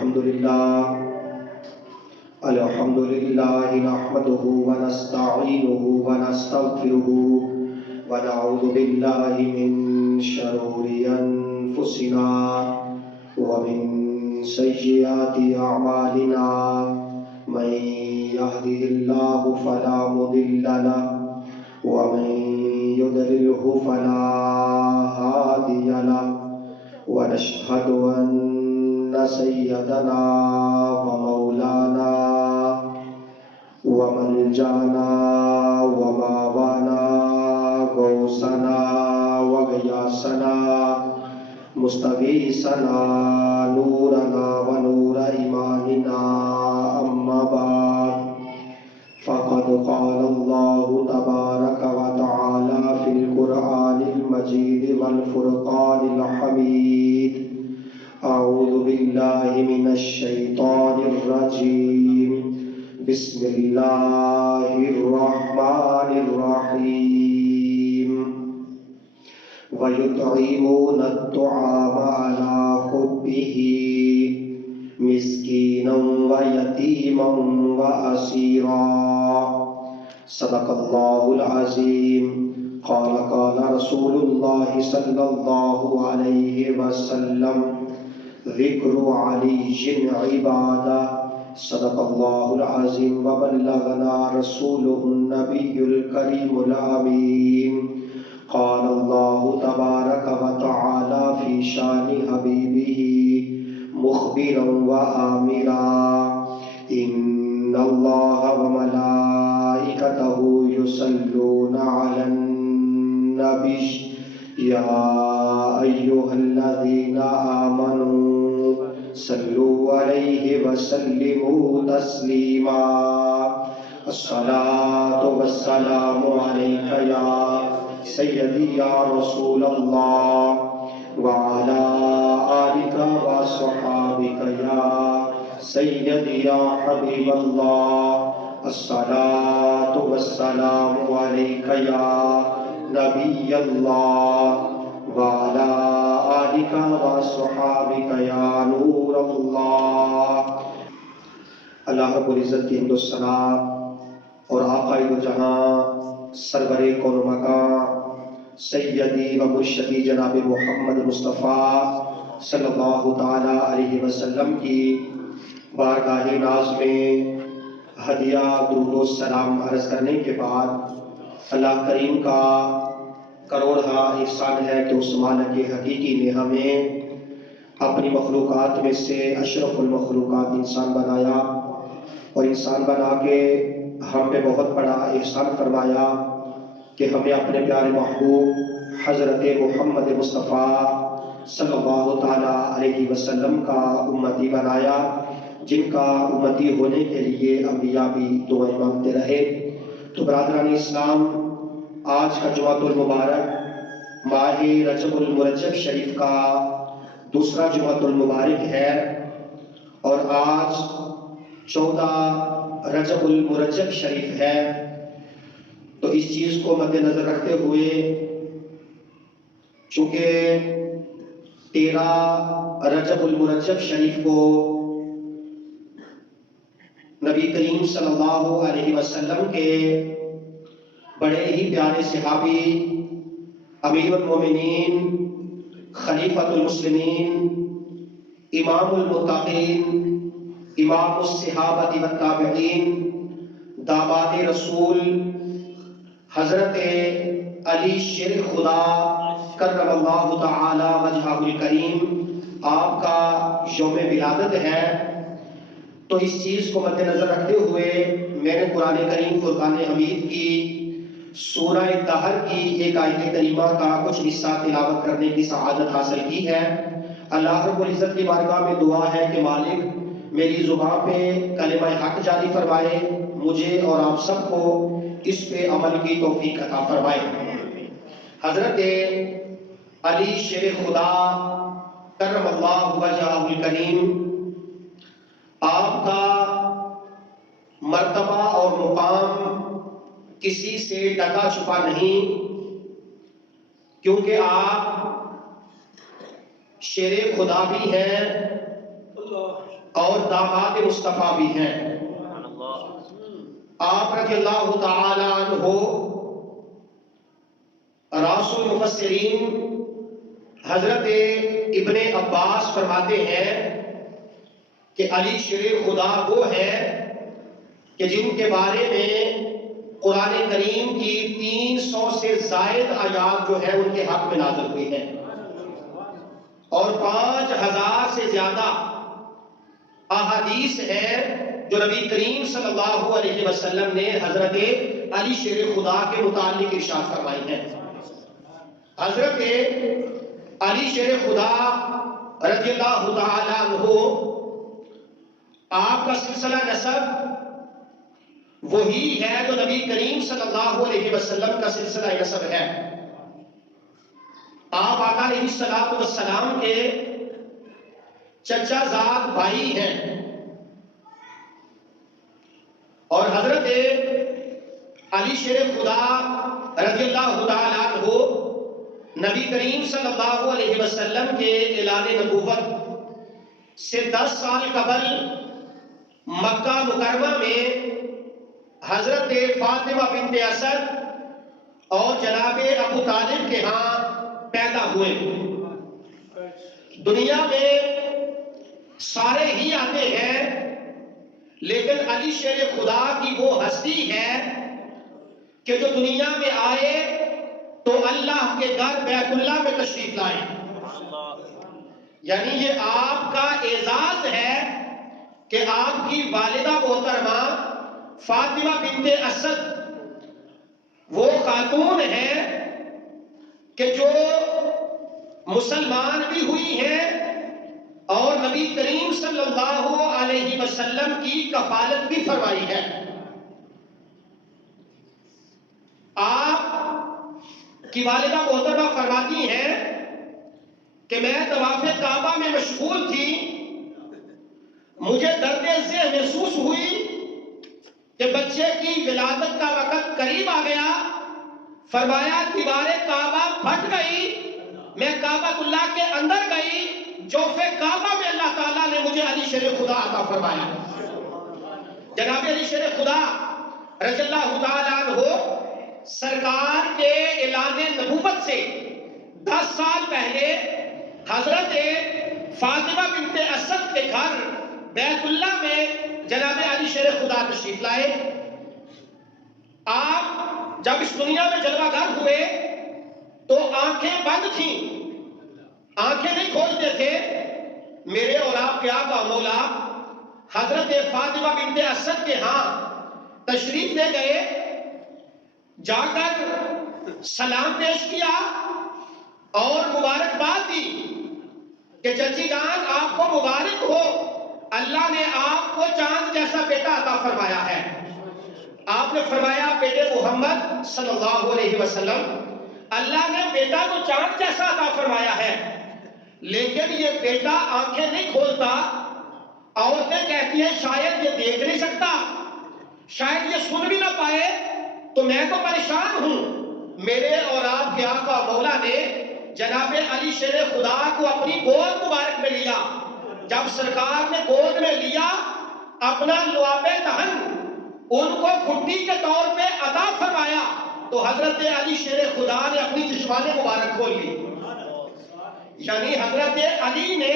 الحمد لله نحمده ونستعينه ونستغفره ونعوذ بالله من شرور أنفسنا ومن سيئات أعمالنا من يهده الله فلا مضل له ومن يضلله فلا هادي له ونشهد أن سيدنا ومولانا وملجانا وماوانا غوثنا وغياثنا مستغيثنا نورنا ونور إيماننا أما بعد فقد قال الله تبارك وتعالى في القرآن المجيد والفرقان الحميد أعوذ بالله من الشيطان الرجيم بسم الله الرحمن الرحيم ويطعمون الطعام على حبه مسكينا ويتيما وأسيرا صدق الله العظيم قال رسول الله صلى الله عليه وسلم ذكر علي عبادة صدق الله العظيم وبلغنا رسوله النبي الكريم الأمين قال الله تبارك وتعالى في شان حبيبه مخبرا وآمرا إن الله وملائكته يصلون على النبي يا أيها الذين آمنوا صلوا عليه وسلموا تسليما الصلاة والسلام عليك يا سيدي يا رسول الله وعلى آلك وصحابك يا سيدي يا حبيب الله الصلاة والسلام عليك يا نبي الله وعلى آلك وصحابك يا نور الله اللہ رب العزت کی حمد و ثنا اور آقائے دو جہاں سرور کون و مکان سیدی و مرشدی جناب محمد مصطفیٰ صلی اللہ تعالی علیہ وسلم کی بارگاہ ناز میں ہدیہ درود و سلام عرض کرنے کے بعد اللہ کریم کا کروڑا احسان ہے کہ اس مالک حقیقی نے ہمیں اپنی مخلوقات میں سے اشرف المخلوقات انسان بنایا اور انسان بنا کے ہم پہ بہت بڑا احسان فرمایا کہ ہمیں اپنے پیارے محبوب حضرت محمد مصطفیٰ صلی اللہ تعالیٰ علیہ وسلم کا امتی بنایا، جن کا امتی ہونے کے لیے انبیاء بھی دعائیں مانگتے رہے۔ تو برادران اسلام، آج کا جمعۃ المبارک ماہ رجب المرجب شریف کا دوسرا جمعۃ المبارک ہے اور آج 14 رجب المرجب شریف ہے۔ تو اس چیز کو مد نظر رکھتے ہوئے چونکہ 13 رجب المرجب شریف کو نبی کریم صلی اللہ علیہ وسلم کے بڑے ہی پیارے صحابی امیر المومنین خلیفۃ المسلمین امام المتقین امام الصحابہ والتابعین داماد رسول حضرت علی شیر خدا کرم اللہ تعالی وجہہ الکریم، آپ کا یوم ولادت ہے۔ تو اس چیز کو مد نظر رکھتے ہوئے میں نے قرآن کریم فرقان حمید کی سورہ دہر کی ایک آیت کریمہ کا کچھ حصہ تلاوت کرنے کی سعادت حاصل کی ہے۔ اللہ رب العزت کی بارگاہ میں دعا ہے کہ مالک میری زبان پہ کلمہ حق جاری فرمائے، مجھے اور آپ سب کو اس پہ عمل کی توفیق عطا فرمائے۔ حضرت علی شیر خدا کرم اللہ وجہہ الکریم، آپ کا مرتبہ اور مقام کسی سے ڈکا چھپا نہیں، کیونکہ آپ شیر خدا بھی ہیں اور داماد مصطفیٰ بھی ہیں۔ آپ رضی اللہ تعالی عنہ راس المفسرین حضرت ابن عباس فرماتے ہیں کہ علی شیر خدا وہ ہے کہ جن کے بارے میں قرآن کریم کی 300 سے زائد آیات جو ہے ان کے حق میں نازل ہوئی ہیں، اور 5000 سے زیادہ احادیث ہیں جو نبی کریم صلی اللہ علیہ وسلم نے حضرت علی شیر خدا کے متعلق ارشاد فرمائی ہیں۔ حضرت علی شیر خدا رضی اللہ تعالی عنہ آپ کا سلسلہ نسب وہی ہے جو نبی کریم صلی اللہ علیہ وسلم کا سلسلہ نسب ہے۔ آپ آقا علیہ السلام کے چچا زاد بھائی ہیں، اور حضرت علی شیر خدا رضی اللہ تعالی عنہ نبی کریم صلی اللہ علیہ وسلم کے اعلان نبوت سے 10 سال قبل مکہ مکرمہ میں حضرت فاطمہ بنت اسد اور جناب ابو طالب کے ہاں پیدا ہوئے۔ دنیا میں سارے ہی آتے ہیں، لیکن علی شیر خدا کی وہ ہستی ہے کہ جو دنیا میں آئے تو اللہ کے گھر بیت اللہ میں تشریف لائے۔ یعنی یہ آپ کا اعزاز ہے کہ آپ کی والدہ محترمہ فاطمہ بنت اسد وہ خاتون ہے کہ جو مسلمان بھی ہوئی ہیں اور نبی کریم صلی اللہ علیہ وسلم کی کفالت بھی فرمائی ہے۔ آپ کی والدہ محترمہ فرماتی ہیں کہ میں طواف کعبہ میں مشغول تھی، مجھے درد ذہن محسوس ہوئی کہ بچے کی ولادت کا وقت قریب آ گیا۔ فرمایا دیوار کعبہ پھٹ گئی، میں کعبۃ اللہ کے اندر گئی، جوف کعبہ میں اللہ تعالیٰ نے مجھے علی شیر خدا عطا فرمایا۔ جناب علی شیر خدا رضی اللہ تعالیٰ عنہ سرکار کے اعلان نبوت سے 10 سال پہلے حضرت فاطمہ بنت اسد کے گھر بیت اللہ میں جناب علی شیر خدا تشریف لائے۔ آپ جب اس دنیا میں جلوہ گر ہوئے تو آنکھیں بند تھیں، آنکھیں نہیں کھولتے تھے۔ میرے اور آپ کے آقا مولا حضرت فاطمہ بنت اسد کے ہاں تشریف لے گئے، جا کر سلام پیش کیا اور مبارکباد دی کہ چچی جان آپ کو مبارک ہو، اللہ نے آپ کو چاند جیسا بیٹا عطا فرمایا ہے۔ آپ نے فرمایا بیٹے محمد صلی اللہ علیہ وسلم اللہ نے بیٹا کو چاند جیسا عطا فرمایا ہے، لیکن یہ بیٹا آنکھیں نہیں کھولتا۔ عورتیں کہتی ہیں شاید یہ دیکھ نہیں سکتا، شاید یہ سن بھی نہ پائے، تو میں تو پریشان ہوں۔ میرے اور آپ کے آقا مولا نے جناب علی شیر خدا کو اپنی گود مبارک میں لیا۔ جب سرکار نے گود میں لیا، اپنا لعاب دہن ان کو گھٹی کے طور پہ عطا فرمایا، تو حضرت علی شیر خدا نے اپنی چشمان مبارک کھول لی۔ یعنی حضرت علی نے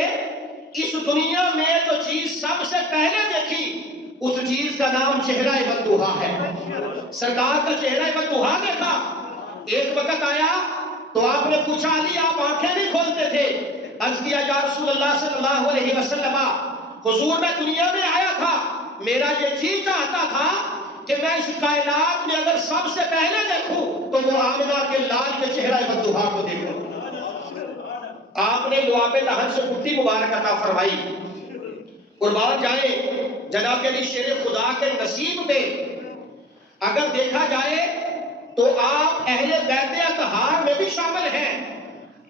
اس دنیا میں جو چیز سب سے پہلے دیکھی اس چیز کا نام چہرہ والضحیٰ ہے۔ سرکار کا چہرہ والضحیٰ دیکھا۔ ایک وقت آیا تو آپ نے پوچھا علی آپ آنکھیں نہیں کھولتے تھے؟ عرض کیا یا رسول اللہ صلی اللہ علیہ وسلم حضور میں دنیا میں آیا تھا، میرا یہ جی چاہتا تھا کہ میں اس کائنات میں اگر سب سے پہلے دیکھوں تو وہ آمنہ کے لال کے چہرہ والضحیٰ کو دیکھوں۔ آپ نے لعاب دہن سے گھٹی مبارک عطا فرمائی۔ قربان جائے جناب علی شیر خدا کے نصیب پہ اگر دیکھا جائے تو آپ اہل بیت اطہار میں بھی شامل ہیں،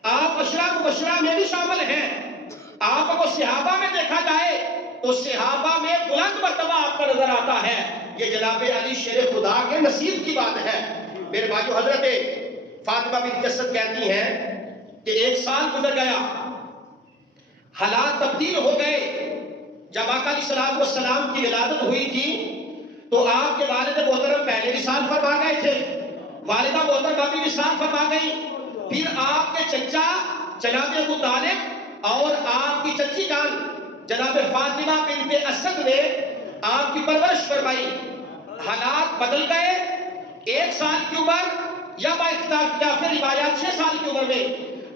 آپ عشرہ مبشرہ میں بھی شامل ہیں۔ آپ کو صحابہ میں دیکھا جائے تو صحابہ میں بلند مرتبہ آپ کا نظر آتا ہے۔ یہ جناب علی شیر خدا کے نصیب کی بات ہے۔ میرے بھائیو حضرت فاطمہ بنت اسد کہتی ہیں کہ 1 سال گزر گیا، حالات تبدیل ہو گئے۔ جب آقا علیہ السلام کی ولادت ہوئی تھی تو آپ کے والد محترم پہلے وصال فرما گئے تھے، والدہ محترمہ بھی وصال فرما گئی، پھر آپ کے چچا جناب ابو طالب اور آپ کی چچی جان جناب فاطمہ بنت اسد نے آپ کی پرورش فرمائی۔ حالات بدل گئے، 1 سال کی عمر یا با اختلاف روایات 6 سال کی عمر میں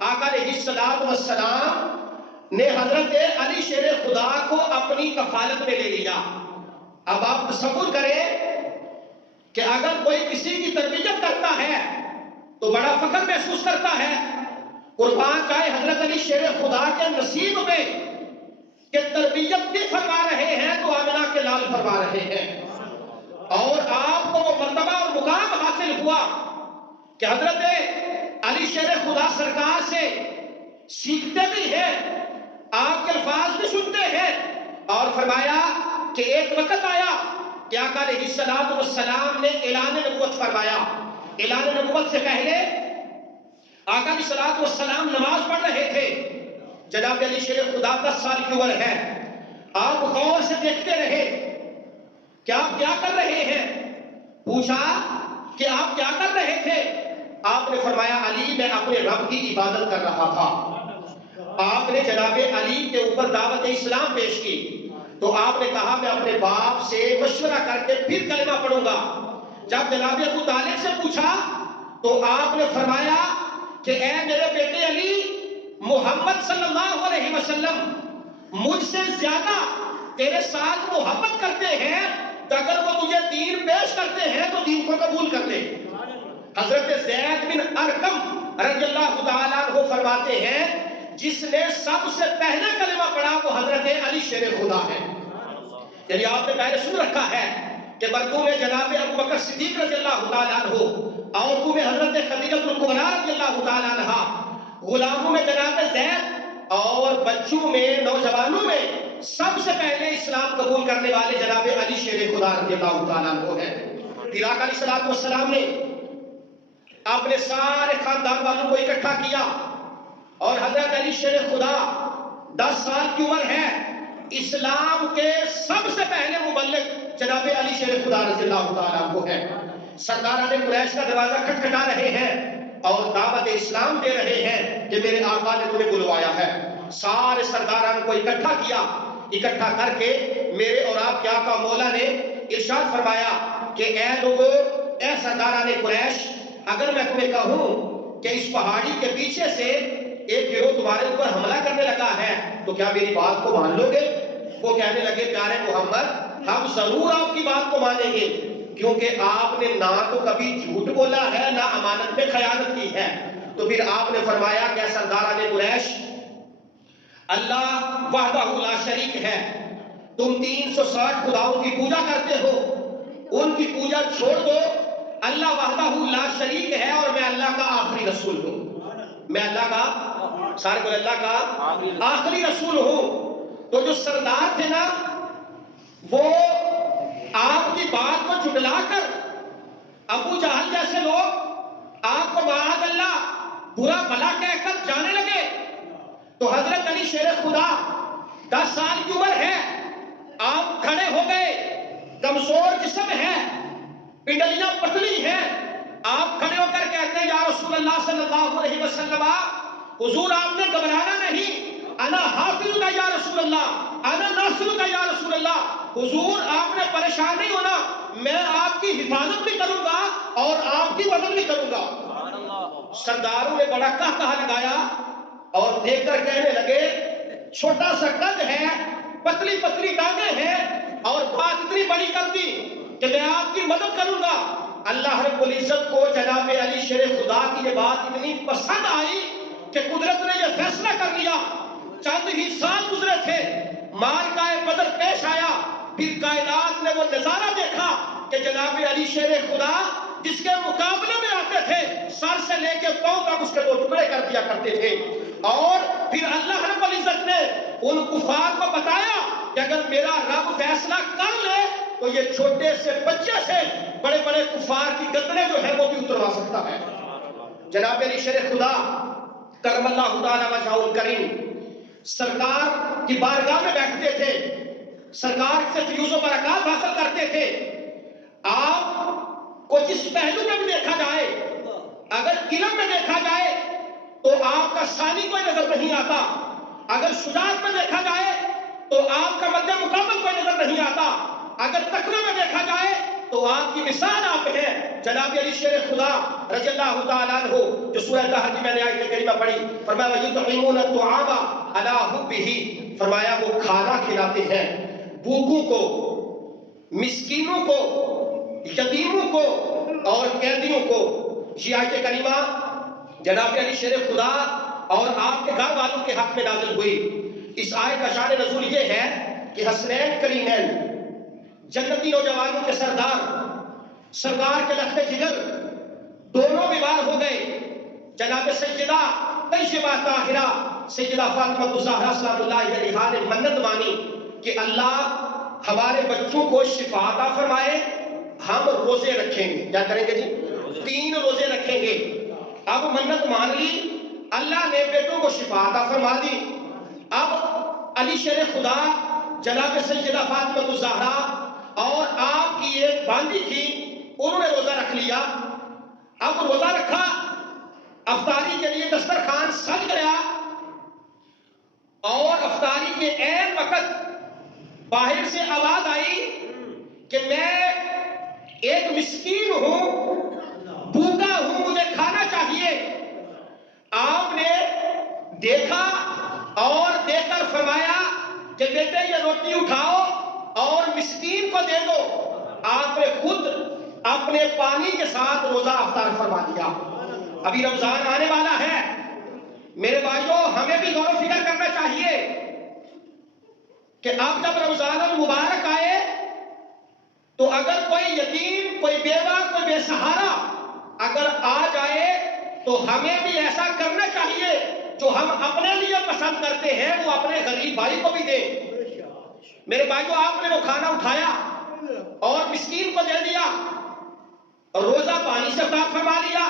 آقا علیہ السلام نے حضرت علی شیر خدا کو اپنی کفالت میں لے لیا۔ اب آپ تصور کریں کہ اگر کوئی کسی کی تربیت کرتا ہے تو بڑا فخر محسوس کرتا ہے، قربان جائے حضرت علی شیر خدا کے نصیب میں کہ تربیت بھی فرما رہے ہیں تو آمنہ کے لال فرما رہے ہیں، اور آپ کو وہ مرتبہ اور مقام حاصل ہوا کہ حضرت علی شیر خدا سرکار سے سیکھتے بھی ہیں، آپ کے الفاظ بھی سنتے ہیں، اور فرمایا کہ ایک وقت آیا کہ آقا علیہ السلام نے اعلان نبوت فرمایا۔ اعلان نبوت سے پہلے آقا علیہ السلام نماز پڑھ رہے تھے، جناب علی شیر خدا 10 سال کی عمر ہے، آپ غور سے دیکھتے رہے کہ آپ کیا کر رہے ہیں، پوچھا کہ آپ کیا کر رہے تھے، آپ نے فرمایا علی میں اپنے رب کی عبادت کر رہا تھا۔ آپ نے جناب علی کے اوپر دعوت اسلام پیش کی تو آپ نے کہا میں اپنے باپ سے مشورہ کر کے پھر کلمہ پڑھوں گا۔ جب جناب ابو طالب سے پوچھا تو آپ نے فرمایا کہ اے میرے بیٹے علی، محمد صلی اللہ علیہ وسلم مجھ سے زیادہ تیرے ساتھ محبت کرتے ہیں، تو اگر وہ تجھے دین پیش کرتے ہیں تو دین کو قبول کر لے۔ حضرت زید بن ارقم رضی اللہ تعالیٰ عنہ فرماتے ہیں جس نے سب سے پہلے کلمہ پڑھا وہ حضرت علی شیر خدا ہے۔ یعنی آپ نے پہلے سن رکھا ہے کہ مردوں میں جناب ابو بکر صدیق رضی اللہ تعالیٰ عنہ، عورتوں میں حضرت خدیجہ الکبریٰ رضی اللہ تعالیٰ عنہ، غلاموں میں جناب زید، اور بچوں میں نوجوانوں میں سب سے پہلے اسلام قبول کرنے والے جناب علی شیر خدا رضی اللہ تعالیٰ عنہ ہیں۔ پھر آقا علیہ السلام نے اپنے سارے خاندان والوں کو اکٹھا کیا اور حضرت علی شیر خدا 10 سال کی عمر ہے، اسلام کے سب سے پہلے مبلغ جناب علی شیر خدا رضی اللہ تعالیٰ عنہ ہے۔ سرداران قریش کا دروازہ کھٹکھٹا رہے ہیں اور دعوت اسلام دے رہے ہیں کہ میرے آقا نے تمہیں بلوایا ہے۔ سارے سرداران کو اکٹھا کیا، اکٹھا کر کے میرے اور آپ کے آقا مولا نے ارشاد فرمایا کہ اے لوگو، اے سرداران قریش، اگر میں تمہیں کہوں کہ اس پہاڑی کے پیچھے سے ایک گروہ تمہارے اوپر حملہ کرنے لگا ہے تو کیا میری بات کو مان لو گے؟ وہ کہنے لگے پیارے محمد ہم ضرور آپ کی بات کو مانیں گے، کیونکہ آپ نے نہ تو کبھی جھوٹ بولا ہے نہ امانت میں خیانت کی ہے۔ تو پھر آپ نے فرمایا کہ سرداران قریش، اللہ وحدہ لا شریک ہے، تم 360 خداؤں کی پوجا کرتے ہو، ان کی پوجا چھوڑ دو، اللہ وحدہ لا شریک ہے اور میں اللہ کا آخری رسول ہوں، میں اللہ کا سارے کو اللہ کا آخری رسول ہوں۔ تو جو سردار تھے نا وہ آپ کی بات کو جھٹلا کر ابو جہل جیسے لوگ آپ کو معاذ اللہ برا بھلا کہہ کر جانے لگے، تو حضرت علی شیر خدا 10 سال کی عمر ہے، آپ کھڑے ہو گئے، کمزور جسم ہے، پنڈلیاں پتلی ہیں، آپ کھڑے ہو کر کہتے ہیں یا رسول اللہ صلی اللہ علیہ وسلم، حضور آپ نے گھبرانا نہیں، انا حافظ کا یا رسول اللہ، انا ناصر کا یا رسول اللہ، حضور آپ نے پریشان نہیں ہونا، میں آپ کی حفاظت بھی کروں گا اور آپ کی مدد بھی کروں گا۔ سرداروں نے بڑا کہا لگایا اور دیکھ کر کہنے لگے چھوٹا سا قد ہے، پتلی پتلی ٹانگیں ہیں اور بات اتنی بڑی کر دی کہ میں آپ کی مدد کروں گا۔ اللہ رب العزت کو جناب علی شیر خدا کی یہ بات اتنی پسند آئی کہ قدرت نے یہ فیصلہ کر لیا، چند ہی سال گزرے تھے، معرکہ بدر پیش آیا، پھر کائنات نے وہ نظارہ دیکھا کہ جناب علی شیر خدا جس کے مقابلے میں آتے تھے سر سے لے کے پاؤں تک اس کے 2 ٹکڑے کر دیا کرتے تھے، اور پھر اللہ رب العزت نے ان کفار کو بتایا کہ اگر میرا رب فیصلہ کر لے تو یہ چھوٹے سے بچے سے بڑے بڑے کفار کی گردنیں جو ہے وہ بھی اتروا سکتا ہے۔ جناب علی شیر خدا کرم اللہ تعالی وجہہ الکریم سرکار کی بارگاہ میں بیٹھتے تھے، سرکار سے فیوز و برکات حاصل کرتے تھے. آپ کو جس پہلو میں بھی دیکھا جائے، اگر علم میں دیکھا جائے تو آپ کا ثانی کوئی نظر نہیں آتا، اگر شجاعت میں دیکھا جائے تو آپ کا مد مقابل کوئی نظر نہیں آتا، اگر تقوی میں دیکھا جائے تو آپ کی مثال آپ ہے جناب علی شیر خدا رضی اللہ تعالیٰ عنہ، جو سورہ دہر کی میں نے آیت کریمہ پڑھی. فرمایا وَيُطْعِمُونَ الطَّعَامَ عَلَىٰ حُبِّهِ، فرمایا وہ کھانا کھلاتے ہیں بھوکوں کو، مسکینوں کو، یتیموں کو اور قیدیوں کو. یہ آیت کریمہ جناب علی شیر خدا اور آپ کے گھر والوں کے حق میں نازل ہوئی. اس آیت کا شان نزول یہ ہے کہ حسنین کریمین، جنتی نوجوانوں کے سردار، سرکار کے لخت جگر دونوں بیمار ہو گئے. جناب سیدہ طیبہ طاہرہ سیدہ فاطمہ الزہرا سلام اللہ علیہا نے منت مانی کہ اللہ ہمارے بچوں کو شفا عطا فرمائے، ہم روزے رکھیں گے. کیا کریں گے جی؟ 3 روزے رکھیں گے. اب منت مان لی، اللہ نے بیٹوں کو شفا عطا فرما دی. اب علی شیر خدا جناب سیدہ فاطمہ الزہرا اور آپ کی ایک باندی تھی، انہوں نے روزہ رکھ لیا. اب روزہ رکھا، افطاری کے لیے دسترخوان سج گیا اور افطاری کے عین وقت باہر سے آواز آئی کہ میں ایک مسکین ہوں، بھوکا ہوں، مجھے کھانا چاہیے. آپ نے دیکھا اور دیکھ کر فرمایا کہ بیٹے یہ روٹی اٹھاؤ اور مسکین کو دے دو. آپ نے خود اپنے پانی کے ساتھ روزہ افطار فرما دیا. ابھی رمضان آنے والا ہے میرے بھائیوں، ہمیں بھی غور و فکر کرنا چاہیے کہ اب جب رمضان المبارک آئے تو اگر کوئی یتیم، کوئی بیوہ، کوئی بے سہارا اگر آ جائے تو ہمیں بھی ایسا کرنا چاہیے جو ہم اپنے لیے پسند کرتے ہیں وہ اپنے غریب بھائی کو بھی دیں. میرے بھائیوں، آپ نے وہ کھانا اٹھایا اور مسکین کو دے دیا اور روزہ پانی سے افطار فرما لیا.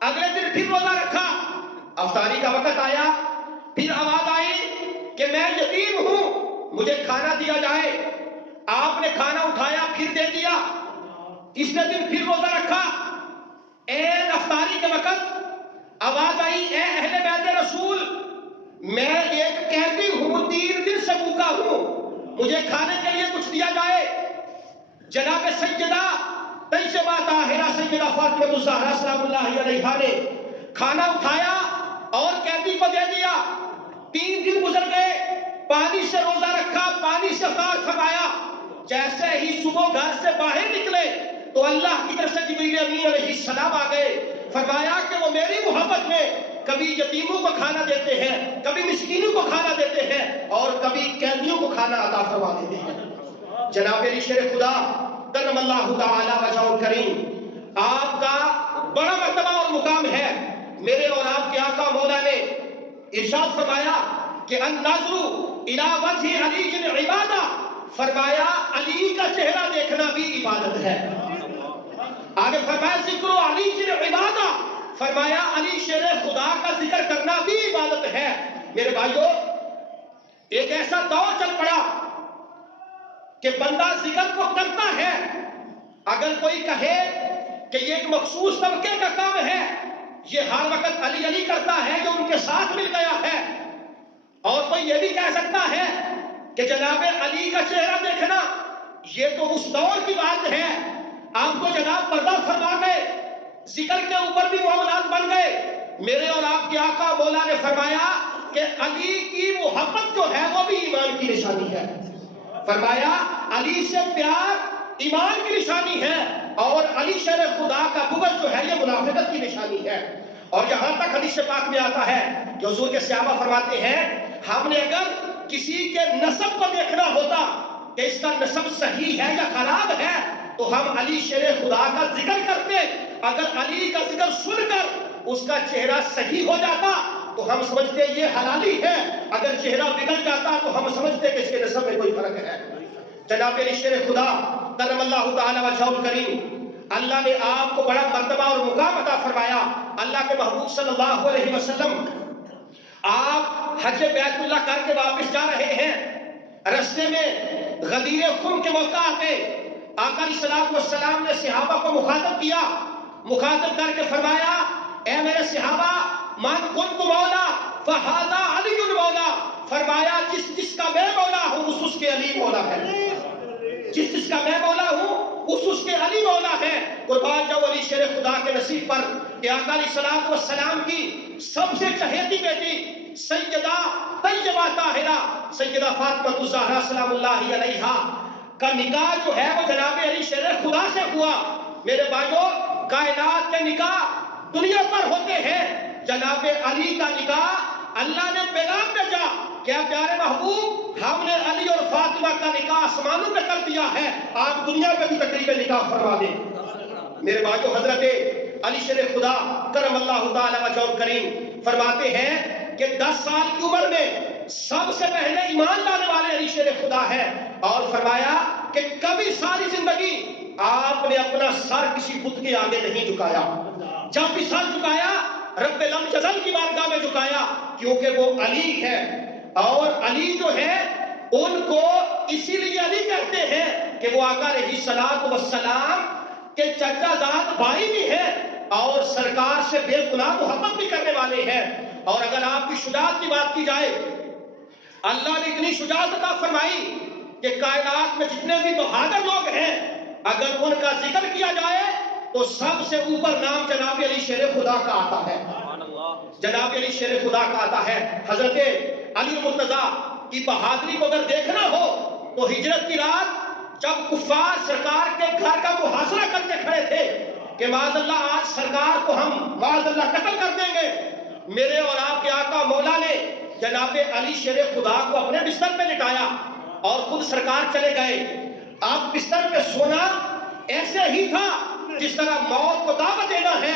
اگلے دن پھر روزہ رکھا، افطاری کا وقت آیا، پھر آواز آئی کہ میں یتیم ہوں، مجھے کھانا دیا جائے. آپ نے کھانا اٹھایا، پھر دے دیا. تیسرے دن پھر روزہ رکھا. اے افطاری کے وقت آواز آئی، اے اہل بیت رسول، میں ایک قیدی ہوں، 3 دن سے بھوکا ہوں، مجھے کھانے کے لیے کچھ دیا جائے. جناب سیدہ طیبہ طاہرہ سیدہ فاطمہ الزہرا سلام اللہ علیہا نے کھانا اٹھایا اور قیدی کو دے دیا. 3 دن گزر گئے، پانی سے روزہ رکھا، پانی سے افطار فرمایا. جیسے ہی صبح گھر سے باہر نکلے تو اللہ کی طرف سے جبریل امین علیہ السلام آ گئے. فرمایا کہ وہ میری محبت میں کبھی یتیموں کو کھانا دیتے ہیں، کبھی مسکینوں کو کھانا دیتے ہیں اور کبھی قیدیوں کو کھانا عطا فرما دیتے ہیں. جناب علی شیر خدا کرم اللہ تعالی وجہہ الکریم، آپ کا بڑا مرتبہ اور مقام ہے. میرے اور آپ کے آقا مولا نے ارشاد فرمایا کہ النظر الی وجہ علی عبادہ، فرمایا علی کا چہرہ دیکھنا بھی عبادت ہے. آگے فرمایا ذکر علی عبادہ، فرمایا علی شیر خدا کا ذکر کرنا بھی عبادت ہے. میرے بھائیوں، ایک ایسا دور چل پڑا کہ بندہ ذکر کو کرتا ہے. اگر کوئی کہے کہ یہ ایک مخصوص طبقے کا کام ہے، یہ ہر وقت علی علی کرتا ہے جو ان کے ساتھ مل گیا ہے، اور کوئی یہ بھی کہہ سکتا ہے کہ جناب علی کا چہرہ دیکھنا یہ تو اس دور کی بات ہے، آپ کو جناب پردہ فرما گئے، ذکر کے اوپر بھی معاملات بن گئے. میرے اور آپ کے آقا مولا نے فرمایا کہ علی کی محبت جو ہے وہ بھی ایمان کی نشانی ہے. فرمایا علی سے پیار ایمان کی نشانی ہے اور علی شیر خدا کا بغض جو ہے یہ منافقت کی نشانی ہے. اور یہاں تک حدیث پاک میں آتا ہے کہ حضور کے صحابہ فرماتے ہیں ہم نے اگر کسی کے نسب کو دیکھنا ہوتا کہ اس کا نسب صحیح ہے یا خراب ہے تو ہم علی شیر خدا کا ذکر کرتے. اگر علی کا ذکر سن کر اس کا چہرہ صحیح ہو جاتا تو ہم سمجھتے یہ حلالی ہے، اگر چہرہ بگڑ جاتا تو ہم سمجھتے کہ اس کے نسب میں کوئی فرق ہے. جناب علی شیر خدا کرم اللہ تعالی وجہہ الکریم، اللہ نے آپ کو بڑا مرتبہ اور مقام عطا فرمایا. اللہ کے محبوب صلی اللہ علیہ وسلم آپ حج بیت اللہ کر کے واپس جا رہے ہیں، رستے میں غدیر خم کے موقع پہ آقا علیہ السلام نے صحابہ کو مخاطب کیا، مخاطب کر کے فرمایا اے میرے صحابہ من کنت مولا فہذا علی مولا، فرمایا جس کا میں مولا ہوں اس کے علی مولا ہے، جس کا میں مولا ہوں اس کے علی مولا ہے۔ قربان جاؤ علی شیر خدا کے نصیب پر کہ آقا علیہ السلام کی سب سے چہیتی بیٹی سیدہ طیبہ طاہرہ سیدہ فاطمہ الزہرا سلام اللہ علیہا کا نکاح جو ہے وہ جناب علی شیر خدا سے ہوا۔ میرے بھائیوں کائنات کے نکاح دنیا پر ہوتے ہیں، جناب علی کا نکاح اللہ نے پیغام بھیجا کیا پیارے محبوب ہم نے علی اور فاطمہ کا نکاح آسمانوں پہ کر دیا ہے، آپ دنیا پہ بھی تقریب نکاح فرما دیں۔ میرے بھائیوں حضرت علی شیر خدا کرم اللہ تعالی وجہ کریم فرماتے ہیں کہ 10 سال کی عمر میں سب سے پہلے ایمان لانے والے علی شیر خدا ہے، اور فرمایا کہ کبھی ساری زندگی آپ نے اپنا سر کسی بت کے آگے نہیں جھکایا، جب بھی سر جھکایا رب لم یزل کی بارگاہ میں جھکایا، کیونکہ وہ علی ہے، اور علی جو ہے ان کو اسی لیے علی کہتے ہیں کہ وہ آقا علیہ السلام کے چچا زاد بھائی بھی ہیں اور سرکار سے بے گناہ محبت بھی کرنے والے ہیں۔ اور اگر آپ کی شجاعت کی بات کی جائے، اللہ نے اتنی شجاعت عطا فرمائی کہ کائنات میں جتنے بھی بہادر لوگ ہیں اگر ان کا ذکر کیا جائے تو سب سے اوپر نام جناب علی شیر خدا کا آتا ہے، جناب علی شیر خدا کا آتا ہے۔ حضرت علی مرتضیٰ کی بہادری کو اگر دیکھنا ہو تو ہجرت کی رات جب کفار سرکار کے گھر کا محاصرہ کر کے کھڑے تھے کہ معاذ اللہ آج سرکار کو ہم معاذ اللہ قتل کر دیں گے، میرے اور آپ کے آقا مولا نے جناب علی شیر خدا کو اپنے بستر پہ لٹایا اور خود سرکار چلے گئے۔ آپ بستر پہ سونا ایسے ہی تھا جس طرح موت کو دعوت دینا ہے،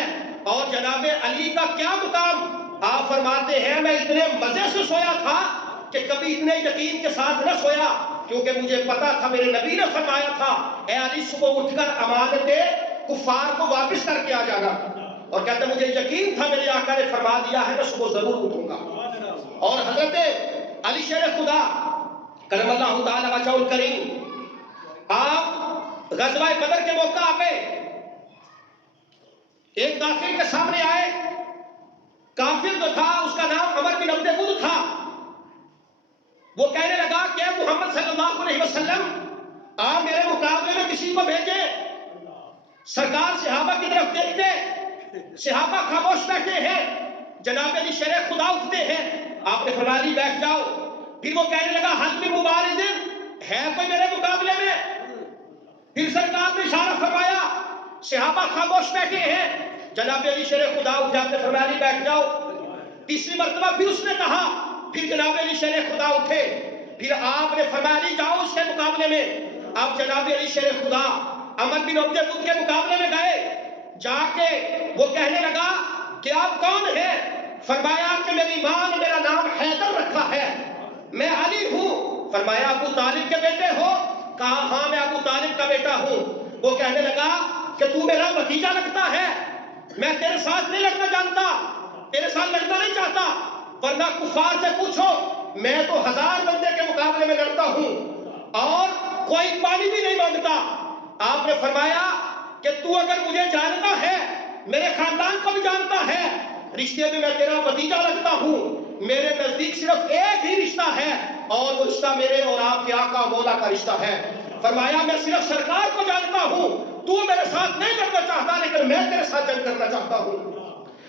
اور جناب علی کا کیا مقام، آپ فرماتے ہیں میں اتنے مزے سے سویا تھا کہ کبھی اتنے یقین کے ساتھ نہ سویا، کیونکہ مجھے پتا تھا میرے نبی نے فرمایا تھا اے علی صبح اٹھ کر امانت کفار کو واپس کر کے آ جانا، اور کہتے مجھے یقین تھا میرے آقا نے فرما دیا ہے میں صبح ضرور اٹھوں گا۔ اور حضرت علی شیر خدا کرم اللہ تعالی وجہ الکریم آپ غزوہ بدر کے موقع پہ ایک کافر کے سامنے آئے، کافر جو تھا اس کا نام عمر بن عبد ود تھا، وہ کہنے لگا کہ محمد صلی اللہ علیہ وسلم آپ میرے مقابلے میں کسی کو بھیجے۔ سرکار صحابہ کی طرف دیکھتے، صحابہ خاموش بیٹھے ہیں، جناب علی شیر خدا اٹھتے ہیں، آپ نے فرمایا علی بیٹھ جاؤ۔ پھر وہ کہنے لگا حل من مبارز ہے کوئی میرے مقابلے میں؟ پھر سرکار نے اشارہ فرمایا، صحابہ خاموش بیٹھے ہیں، جناب علی شیر خدا اٹھ جاتے، فرمایا علی بیٹھ جاؤ۔ تیسری مرتبہ پھر اس نے کہا، پھر جناب علی شیر خدا اٹھے، پھر آپ نے فرمایا علی جاؤ اس کے مقابلے میں۔ آپ جناب علی شیر خدا عمر بن عبد ود کے مقابلے میں گئے، جا کے وہ کہنے لگا کہ آپ کون ہیں؟ فرمایا کہ میری ماں نے میرا نام حیدر رکھا ہے، میں علی ہوں۔ فرمایا ابو طالب کے بیٹے ہو؟ کہا ہاں میں ابو طالب کا بیٹا ہوں۔ وہ کہنے لگا کہ تو میرا بھتیجا لگتا ہے، میں تیرے ساتھ نہیں لڑنا جانتا، تیرے ساتھ لڑنا نہیں چاہتا، ورنہ کفار سے پوچھو میں تو 1000 بندے کے مقابلے میں لڑتا ہوں اور کوئی پانی بھی نہیں مانگتا۔ آپ نے فرمایا کہ تو اگر مجھے جانتا ہے میرے خاندان کو بھی جانتا ہے، رشتے میں تیرا بھتیجا لگتا ہوں، میرے نزدیک صرف ایک ہی رشتہ ہے اور وہ رشتہ میرے اور آپ کے آقا مولا کا رشتہ ہے۔ فرمایا میں صرف سرکار کو جانتا ہوں، تو میرے ساتھ نہیں لڑنا چاہتا لیکن میں تیرے ساتھ جنگ کرنا چاہتا ہوں۔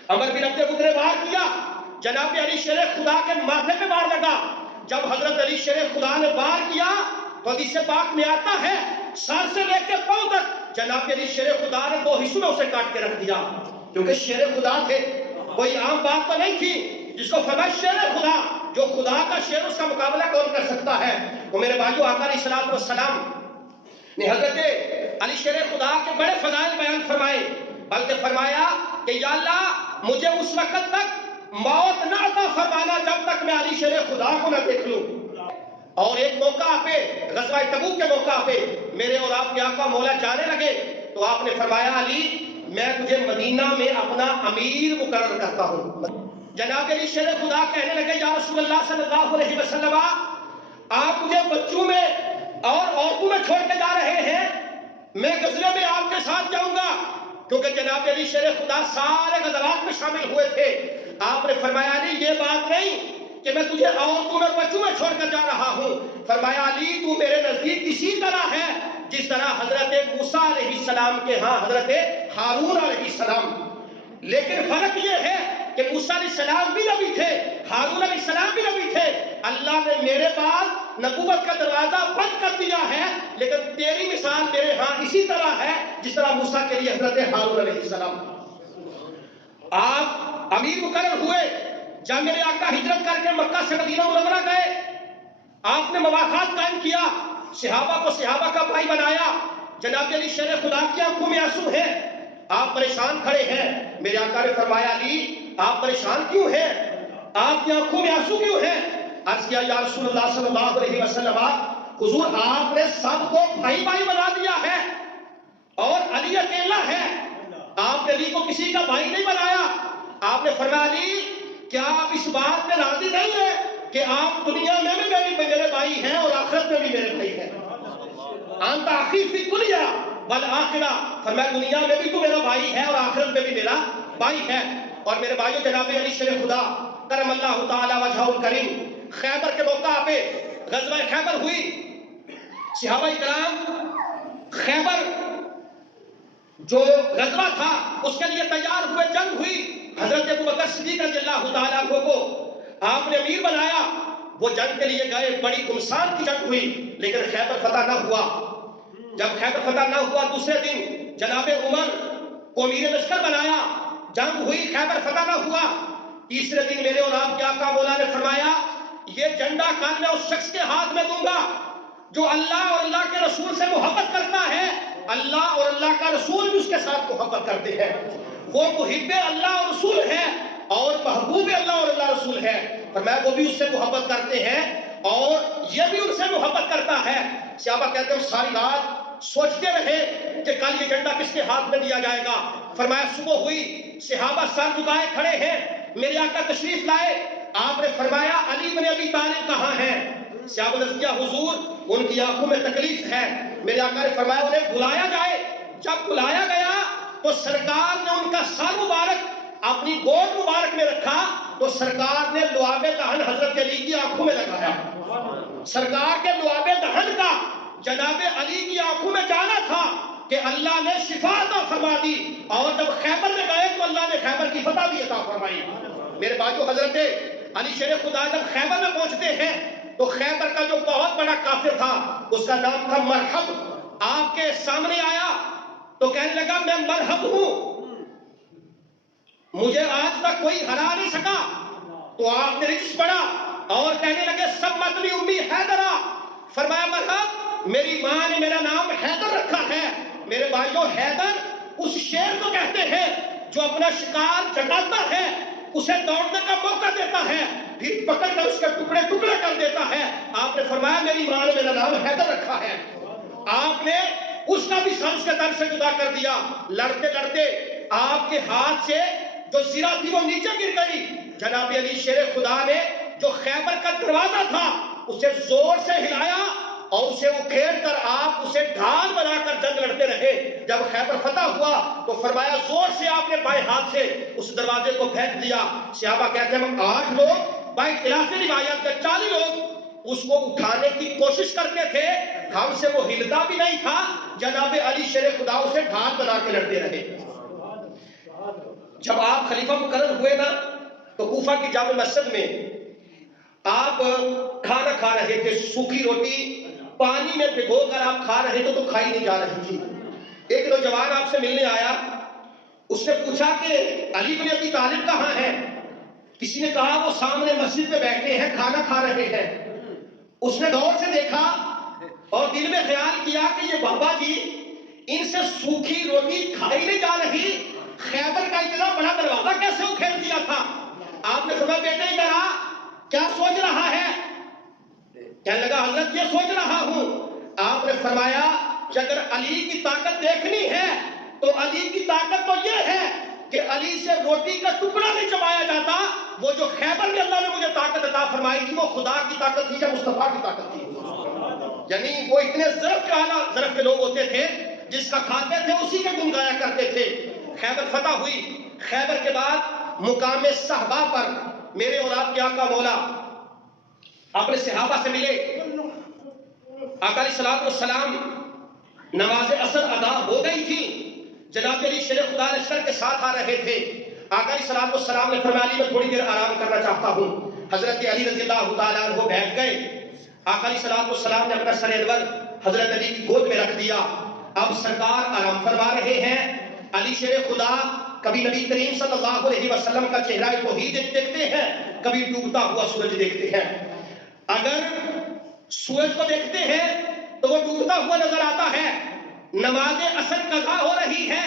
عمر بن عبد ود نے وار کیا، جناب علی شیر خدا کے ماتھے پہ وار لگا۔ جب حضرت علی شیر خدا نے وار کیا تو حدیث پاک میں آتا ہے سر سے لے کے پاؤں تک جناب علی شیر خدا نے 2 حصوں میں اسے کاٹ کے رکھ دیا، کیونکہ شیر خدا تھے، کوئی عام بات تو نہیں تھی جس کو فرمایا شیر خدا، جو خدا کا شیر اس کا مقابلہ کون کر سکتا ہے۔ تو میرے بھائیو آقا علیہ السلام نے حضرت علی شیر خدا کے بڑے فضائل بیان فرمائے، بلکہ فرمایا کہ یا اللہ مجھے اس وقت تک موت نہ عطا فرمانا جب تک میں علی شیر خدا کو نہ دیکھ لوں۔ اور ایک موقع پہ غزوہ تبوک کے موقع پہ میرے اور آپ کے آقا مولا جانے لگے تو آپ نے فرمایا علی میں تجھے مدینہ میں اپنا امیر مقرر کرتا ہوں۔ جناب علی شیر خدا کہنے لگے یا رسول اللہ صلی اللہ علیہ وسلم آپ مجھے بچوں میں اور میں چھوڑ کے جا رہے ہیں، میں غزوے میں آپ کے ساتھ جاؤں گا، کیونکہ جناب علی شیر خدا سارے غزوات میں شامل ہوئے تھے۔ آپ نے فرمایا علی یہ بات نہیں کہ میں تجھے عورتوں میں بچوں میں چھوڑ کر جا رہا ہوں، فرمایا علی تو میرے نزدیک اسی طرح ہے جس طرح حضرت موسیٰ علیہ السلام کے ہاں حضرت ہارون علیہ السلام، لیکن فرق یہ ہے کہ موسیٰ علیہ السلام بھی نبی تھے، ہارون علیہ السلام بھی نبی تھے، اللہ نے میرے بعد نبوت کا دروازہ بند کر دیا ہے، لیکن تیری مثال میرے ہاں اسی طرح ہے جس طرح موسیٰ کے لیے حضرت ہارون علیہ السلام۔ آپ امیر مقرر ہوئے جب میرے آقا ہجرت کر کے مکہ سے مدینہ منورہ گئے، آپ نے مواخات قائم کیا، صحابہ کو صحابہ کا بھائی بنایا، جناب علی شیر خدا کی آنکھوں میں آنسو ہیں، آپ پریشان کھڑے ہیں، میرے آقا نے فرمایا علی آپ پریشان کیوں ہیں، آپ کی آنکھوں میں آنسو کیوں ہیں؟ عرض کیا یا رسول اللہ صلی اللہ علیہ وسلم حضور آپ نے سب کو بھائی بھائی بنا دیا ہے اور علی اکیلا ہے، آپ نے علی کو کسی کا بھائی نہیں بنایا۔ آپ نے فرمایا علی کیا آپ اس بات میں راضی نہیں ہیں کہ آپ دنیا میں بھی میرے بھائی ہیں اور آخرت میں بھی میرے بھائی ہیں؟ انت اخی فی الدنیا والآخرہ، فرمایا دنیا میں بھی تو میرا بھائی ہے اور آخرت میں بھی میرا بھائی ہے۔ اور میرے بھائیو جناب علی شیر خدا کرم اللہ تعالی وجہہ الکریم، خیبر کے موقع پہ غزوہ خیبر ہوئی، صحابہ کرام خیبر جو غزوہ تھا اس کے لیے تیار ہوئے، جنگ ہوئی، حضرت ابوبکر صدیق رضی اللہ تعالیٰ عنہ کو آپ نے امیر بنایا، وہ جنگ کے لیے گئے، بڑی گمسان کی جنگ ہوئی، لیکن خیبر فتح نہ ہوا۔ جب خیبر فتح نہ ہوا دوسرے دن جناب عمر کو امیر لشکر بنایا، جنگ ہوئی، خیبر فتح نہ ہوا، تیسرے دن میرے اور آپ کے آقا مولا نے فرمایا یہ جھنڈا کل میں اس شخص کے ہاتھ میں دوں گا جو اللہ اور اللہ کے رسول سے محبت کرتا ہے، اللہ اور اللہ کا رسول بھی اس کے ساتھ محبت کرتے ہیں، وہ محب اللہ اور رسول ہے اور محبوب اللہ اور اللہ رسول ہے، فرمایا وہ بھی اس سے محبت کرتے ہیں اور یہ بھی ان سے محبت کرتا ہے۔ صحابہ کہتے ہیں ساری رات سوچتے رہے کہ کل یہ جھنڈا کس کے ہاتھ میں دیا جائے گا، فرمایا صبح ہوئی، صحابہ سر جھکائے کھڑے ہیں، میرے آقا تشریف لائے، آپ نے فرمایا علی بن ابی طالب کہاں ہیں؟ صحابہ نے کیا حضور ان کی آنکھوں میں تکلیف ہے، میرے آقا نے فرمایا انہیں بلایا جائے۔ جب بلایا گیا تو سرکار نے ان کا سر مبارک اپنی گود مبارک میں رکھا تو سرکار نے لعاب دہن حضرت علی کی آنکھوں میں لگایا، سرکار کے لعاب دہن کا جناب علی کی آنکھوں میں جانا تھا کہ اللہ نے شفا عطا فرما دی، اور جب خیبر میں گئے تو اللہ نے خیبر کی فتح بھی عطا فرمائی۔ میرے بھائیو حضرت علی شیر خدا جب خیبر میں پہنچتے ہیں تو خیبر کا جو بہت بڑا کافر تھا اس کا نام تھا مرحب، آپ کے سامنے آیا تو کہنے لگا میں مرحب ہوں، مجھے آج تک کوئی ہرا نہیں سکا، تو آپ نے رجس پڑھا اور کہنے لگے سب مطلی امی حیدرہ، فرمایا مرحب میری ماں نے میرا نام حیدر رکھا ہے۔ میرے بھائیو حیدر اس شیر کو کہتے ہیں جو اپنا شکار جگاتا ہے، اسے دوڑنے کا موقع دیتا ہے، پھر پکڑ کر اس کے ٹکڑے ٹکڑے کر دیتا ہے۔ آپ نے فرمایا میری ماں نے میرا نام حیدر رکھا ہے، آپ نے اس کا بھی سر اس کے تن سے جدا کر دیا، لڑتے لڑتے آپ کے ہاتھ سے جو زرہ تھی وہ نیچے گر گئی، جناب علی شیر خدا نے جو خیبر کا دروازہ تھا اسے زور سے ہلایا اور اسے اکھیڑ کر آپ اسے ڈھال بنا کر جنگ لڑتے رہے۔ جب خیبر فتح ہوا تو فرمایا زور سے آپ نے بائیں ہاتھ سے اس دروازے کو پھینک دیا۔ صحابہ کہتے ہیں ہم 8 لوگ بائیں خلاف روایت کے 40 لوگ اس کو اٹھانے کی کوشش کرتے تھے، ہم سے وہ ہلتا بھی نہیں تھا، جناب علی شیر خدا اسے ڈھال بنا کے لڑتے رہے۔ جب آپ خلیفہ مقرر ہوئے نا تو کوفہ کی جامع مسجد میں آپ کھانا کھا رہے تھے، سوکھی روٹی پانی میں بھگو کر آپ کھا رہے تھے تو کھائی نہیں جا رہی تھی۔ ایک نوجوان آپ سے ملنے آیا، اس نے پوچھا کہ علی بن ابی طالب کہاں ہیں؟ کسی نے کہا وہ سامنے مسجد میں بیٹھے ہیں کھانا کھا رہے ہیں۔ اس نے غور سے دیکھا اور دل میں خیال کیا کہ یہ بابا جی ان سے سوکھی روٹی کھائی نہیں جا رہی، خیبر کا اتنا بڑا دروازہ کیسے اکھیڑ دیا تھا؟ آپ نے فرمایا بیٹے ادھر آ، کیا سوچ رہا ہے؟ کہنے لگا حضرت یہ سوچ رہا ہوں۔ آپ نے فرمایا کہ اگر علی کی طاقت دیکھنی ہے تو علی کی طاقت تو یہ ہے کہ علی سے روٹی کا ٹکڑا نہیں چبایا جاتا، وہ جو خیبر میں اللہ نے مجھے طاقت عطا فرمائی تھی وہ خدا کی طاقت تھی یا مصطفیٰ کی طاقت تھی؟ یعنی وہ اتنے ظرف کے لوگ ہوتے تھے، جس کا کھاتے تھے اسی کے گن گایا کرتے تھے۔ خیبر فتح ہوئی، خیبر کے بعد مقام صحبہ پر میرے اور آپ کے آقا مولا اپنے صحابہ سے ملے۔ آقا علیہ السلام نماز عصر ادا ہو گئی تھی، جناب علی شیر خدا لشکر کے ساتھ آ رہے تھے۔ آقا علیہ السلام نے فرمایا علی میں تھوڑی دیر آرام کرنا چاہتا ہوں۔ حضرت علی رضی اللہ تعالیٰ عنہ بیٹھ گئے۔ آقا علیہ السلام نے اپنا سر انور حضرت علی کی گود میں رکھ دیا۔ اب سرکار آرام فرما رہے ہیں۔ علی شیر خدا کبھی نبی کریم صلی اللہ علیہ وسلم کا چہرہ توحید دیکھتے ہیں، کبھی ڈوبتا ہوا سورج دیکھتے ہیں۔ اگر سورج کو دیکھتے ہیں تو وہ ڈوبتا ہوا نظر آتا ہے، نماز عصر قضا ہو رہی ہے۔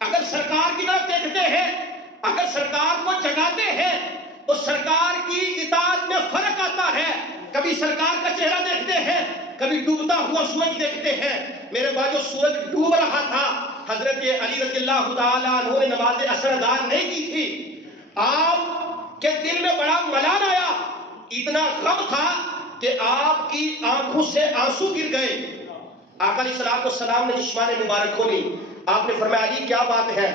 اگر سرکار کی طرف دیکھتے ہیں، اگر سرکار کو جگاتے ہیں تو سرکار کی اطاعت میں فرق آتا ہے۔ کبھی سرکار کا چہرہ دیکھتے ہیں، کبھی ڈوبتا ہوا سورج دیکھتے ہیں۔ میرے بھائیو سورج ڈوب رہا تھا، حضرت علی رضی اللہ تعالیٰ عنہ نے نماز عصر ادا نہیں کی تھی۔ آپ کے دل میں بڑا ملال آیا، اتنا غم تھا کہ آپ کی آنکھوں سے آنسو گر گئے۔ آقا علیہ السلام نے چشمان مبارک کھولی، آپ نے فرمایا علی کیا بات ہے؟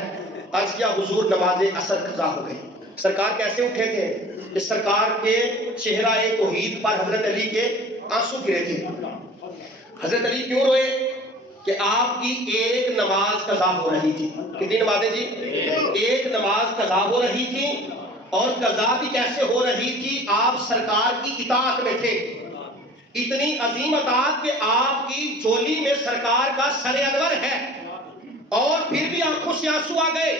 عرض کیا حضور نماز عصر قضا ہو گئی۔ سرکار کیسے اٹھے تھے؟ کہ سرکار کے چہرہ توحید پر حضرت علی کے آنسو گرے تھے۔ حضرت علی کیوں روئے؟ کہ آپ کی ایک نماز قضا ہو رہی تھی۔ کتنی نمازیں جی؟ ایک نماز قضا ہو رہی تھی، اور قضا بھی کیسے ہو رہی تھی؟ آپ سرکار کی اطاعت میں تھے، اتنی عظیم اطاعت کہ آپ کی جولی میں سرکار کا سر انور ہے، اور پھر بھی آنکھوں سے آنسو آ گئے۔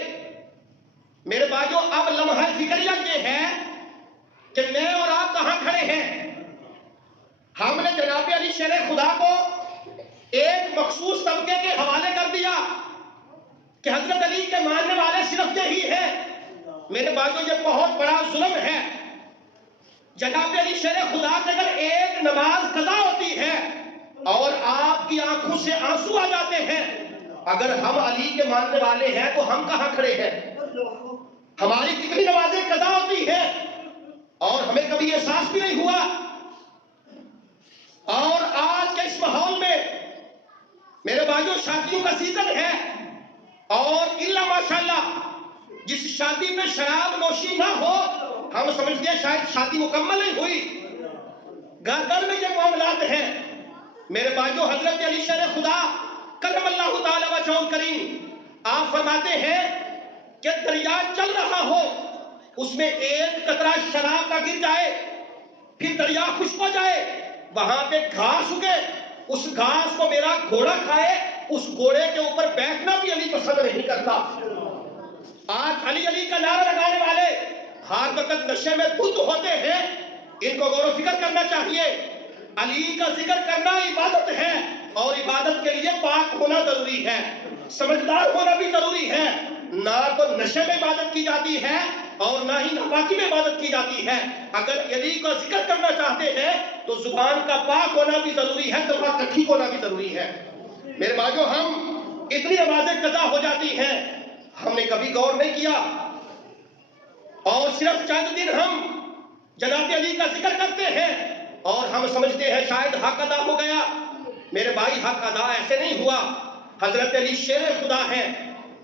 میرے بھائیو اب لمحہ فکریہ یہ ہے کہ میں اور آپ کہاں کھڑے ہیں؟ ہم نے جناب علی شیر خدا کو ایک مخصوص طبقے کے حوالے کر دیا کہ حضرت علی کے ماننے والے صرف یہی ہیں۔ میرے بھائیو یہ بہت بڑا ظلم ہے۔ جناب علی شیر خدا کی اگر ایک نماز قضا ہوتی ہے اور آپ کی آنکھوں سے آنسو آ جاتے ہیں، اگر ہم علی کے ماننے والے ہیں تو ہم کہاں کھڑے ہیں؟ ہماری کتنی نمازیں قضا ہوتی ہیں اور ہمیں کبھی احساس بھی نہیں ہوا۔ اور آج کے اس ماحول میں میرے بھائیوں شادیوں کا سیزن ہے، اور الا ماشاءاللہ جس شادی میں شراب نوشی نہ ہو ہم سمجھتے ہیں شاید شادی مکمل نہیں ہوئی۔ گھر گھر میں یہ معاملات ہیں۔ میرے بھائیوں حضرت علی شیر خدا کرم اللہ تعالی وجہہ الکریم آپ فرماتے ہیں کہ دریا چل رہا ہو، اس میں ایک قطرہ شراب کا گر جائے، پھر دریا خشک ہو جائے، وہاں پہ گھاس اگے، اس گھاس کو میرا گھوڑا کھائے، اس گھوڑے کے اوپر بیٹھنا بھی علی پسند نہیں کرتا۔ آج علی علی کا نعرہ لگانے والے ہر وقت نشے میں دھت ہوتے ہیں، ان کو غور و فکر کرنا چاہیے۔ علی کا ذکر کرنا عبادت ہے، اور عبادت کے لیے پاک ہونا ضروری ہے، سمجھدار ہونا بھی ضروری ہے۔ نہ تو نشے میں عبادت کی جاتی ہے اور نہ ہی ناپاکی میں عبادت کی جاتی ہے۔ اگر علی کا ذکر کرنا چاہتے ہیں تو زبان کا پاک ہونا بھی ضروری ہے، دماغ کا ٹھیک ہونا بھی ضروری ہے۔ میرے بھائیو ہم اتنی نمازیں قضا ہو جاتی ہیں، ہم نے کبھی غور نہیں کیا، اور صرف چند دن ہم جناب علی کا ذکر کرتے ہیں اور ہم سمجھتے ہیں شاید حق ادا ہو گیا۔ میرے بھائی حق ادا ایسے نہیں ہوا۔ حضرت علی شیر خدا ہے،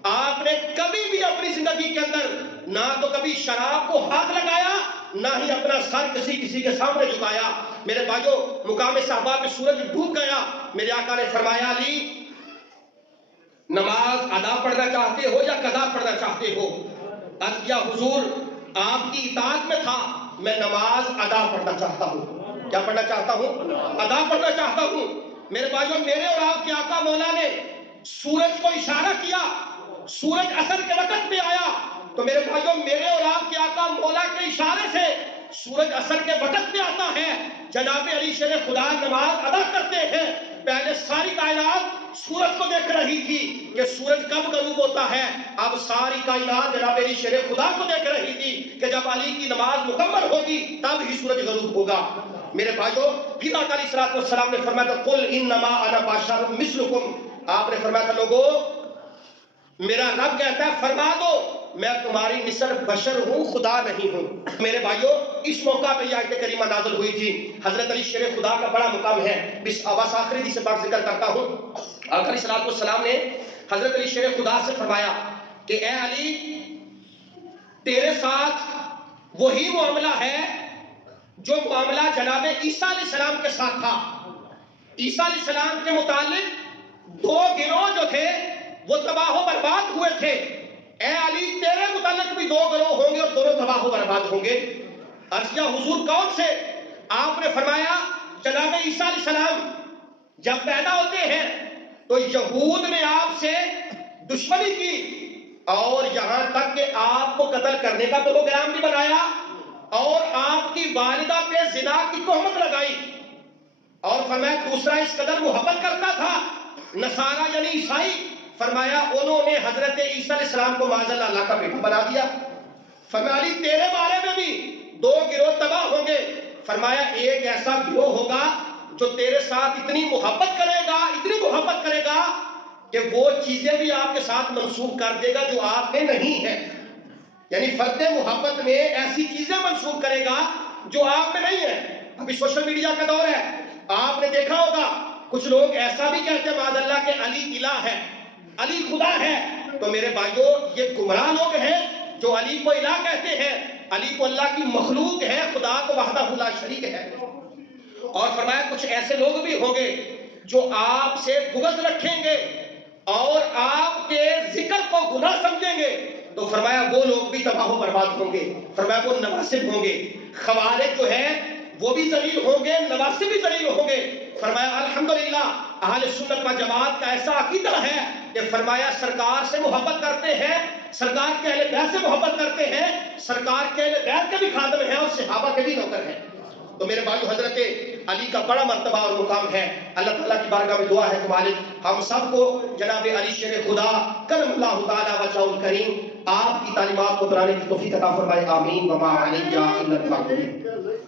آپ نے کبھی بھی اپنی زندگی کے اندر نہ تو کبھی شراب کو ہاتھ لگایا، نہ ہی اپنا سر کسی کے سامنے جھکایا۔ میرے بھائیو مقام صحابہ میں سورج ڈوب گیا، میرے آقا نے فرمایا علی نماز ادا پڑھنا چاہتے ہو یا قضا پڑھنا چاہتے ہو؟ عرض کیا حضور آپ کی اطاعت میں تھا، میں نماز ادا پڑھنا چاہتا ہوں۔ کیا پڑھنا چاہتا ہوں؟ ادا پڑھنا چاہتا ہوں۔ میرے بھائیو میرے اور آپ کے آقا مولا نے سورج کو اشارہ کیا، سورج عصر کے وقت میں آیا، تو میرے بھائیو میرے اور آپ کے آقا مولا کے اشارے سے سورج عصر کے وقت میں آتا ہے۔ جناب علی شیر خدا نماز ادا کرتے ہیں۔ پہلے ساری کائنات سورج کو دیکھ رہی تھی کہ سورج کب غروب ہوتا ہے، اب ساری کائنات جناب علی شیر خدا کو دیکھ رہی تھی کہ جب علی کی نماز مکمل ہوگی تب ہی سورج غروب ہوگا۔ میرے بھائیو پھر آقا علیہ السلام نے فرمایا تھا قل انما انا بشر مثلکم، آپ نے فرمایا تھا لوگو میرا رب کہتا ہے فرما دو میں تمہاری مثل بشر ہوں، خدا نہیں ہوں۔ میرے بھائیوں، اس موقع پہ یہ آیت کریمہ نازل ہوئی تھی۔ حضرت علی شیر خدا کا بڑا مقام ہے۔ بس آخری حدیث سے بات ذکر کرتا ہوں۔ آقا علیہ السلام نے حضرت علی شیر خدا سے فرمایا کہ اے علی، تیرے ساتھ وہی معاملہ ہے جو معاملہ جناب عیسیٰ علیہ السلام کے ساتھ تھا۔ عیسیٰ علیہ السلام کے متعلق دو گروہ جو تھے وہ تباہ و برباد ہوئے تھے۔ اے علی، تیرے متعلق بھی دو گروہ ہوں گے اور دونوں تباہ و برباد ہوں گے۔ عرض کیا حضور کون سے؟ آپ نے فرمایا جناب عیسیٰ علیہ السلام جب پیدا ہوتے ہیں تو یہود نے آپ سے دشمنی کی اور یہاں تک کہ آپ کو قتل کرنے کا پروگرام بھی بنایا اور آپ کی والدہ پہ زنا کی تہمت لگائی، اور فرمایا دوسرا اس قدر محبت کرتا تھا نصارہ یعنی عیسائی، فرمایا انہوں نے حضرت عیسیٰ علیہ السلام کو معاذ اللہ کا بیٹا بنا دیا۔ فرمایا علی تیرے بارے میں بھی دو گروہ تباہ ہوں گے۔ فرمایا ایک ایسا گروہ ہوگا جو تیرے ساتھ اتنی محبت کرے گا کہ وہ چیزیں بھی آپ کے ساتھ منسوخ کر دے گا جو آپ میں نہیں ہے، یعنی فرد محبت میں ایسی چیزیں منسوخ کرے گا جو آپ میں نہیں ہے۔ ابھی سوشل میڈیا کا دور ہے، آپ نے دیکھا ہوگا کچھ لوگ ایسا بھی کہتے ہیں معاذ اللہ کہ علی الہ ہے، علی خدا ہے۔ تو میرے بھائیوں، یہ گمراہ لوگ ہیں جو علی کو الہ کہتے ہیں۔ علی کو اللہ کی مخلوق ہے، خدا کو وحدہ لا شریک ہے۔ اور فرمایا کچھ ایسے لوگ بھی ہوں گے جو آپ سے بغض رکھیں گے اور آپ کے ذکر کو گناہ سمجھیں گے، تو فرمایا وہ لوگ بھی تباہ و برباد ہوں گے۔ فرمایا وہ نواسب ہوں گے، خوارج جو ہے وہ بھی ذلیل ہوں گے، نواسب بھی ذلیل ہوں گے۔ فرمایا الحمدللہ اہل سنت و جماعت کا ایسا عقیدہ ہے کہ فرمایا سرکار سے محبت کرتے ہیں، سرکار کے اہل بیت سے محبت کرتے ہیں، سرکار کے اہل بیت کے بھی خادم ہیں اور صحابہ کے بھی نوکر ہیں۔ تو میرے بھائیو، حضرت علی کا بڑا مرتبہ اور مقام ہے۔ اللہ تعالیٰ کی بارگاہ میں دعا ہے کہ مالک ہم سب کو جناب علی شیر خدا کرم اللہ تعالیٰ وجہہ الکریم آپ کی تعلیمات کو اپنانے کی توفیق عطا فرمائے، آمین۔ وما علینا الا البلاغ۔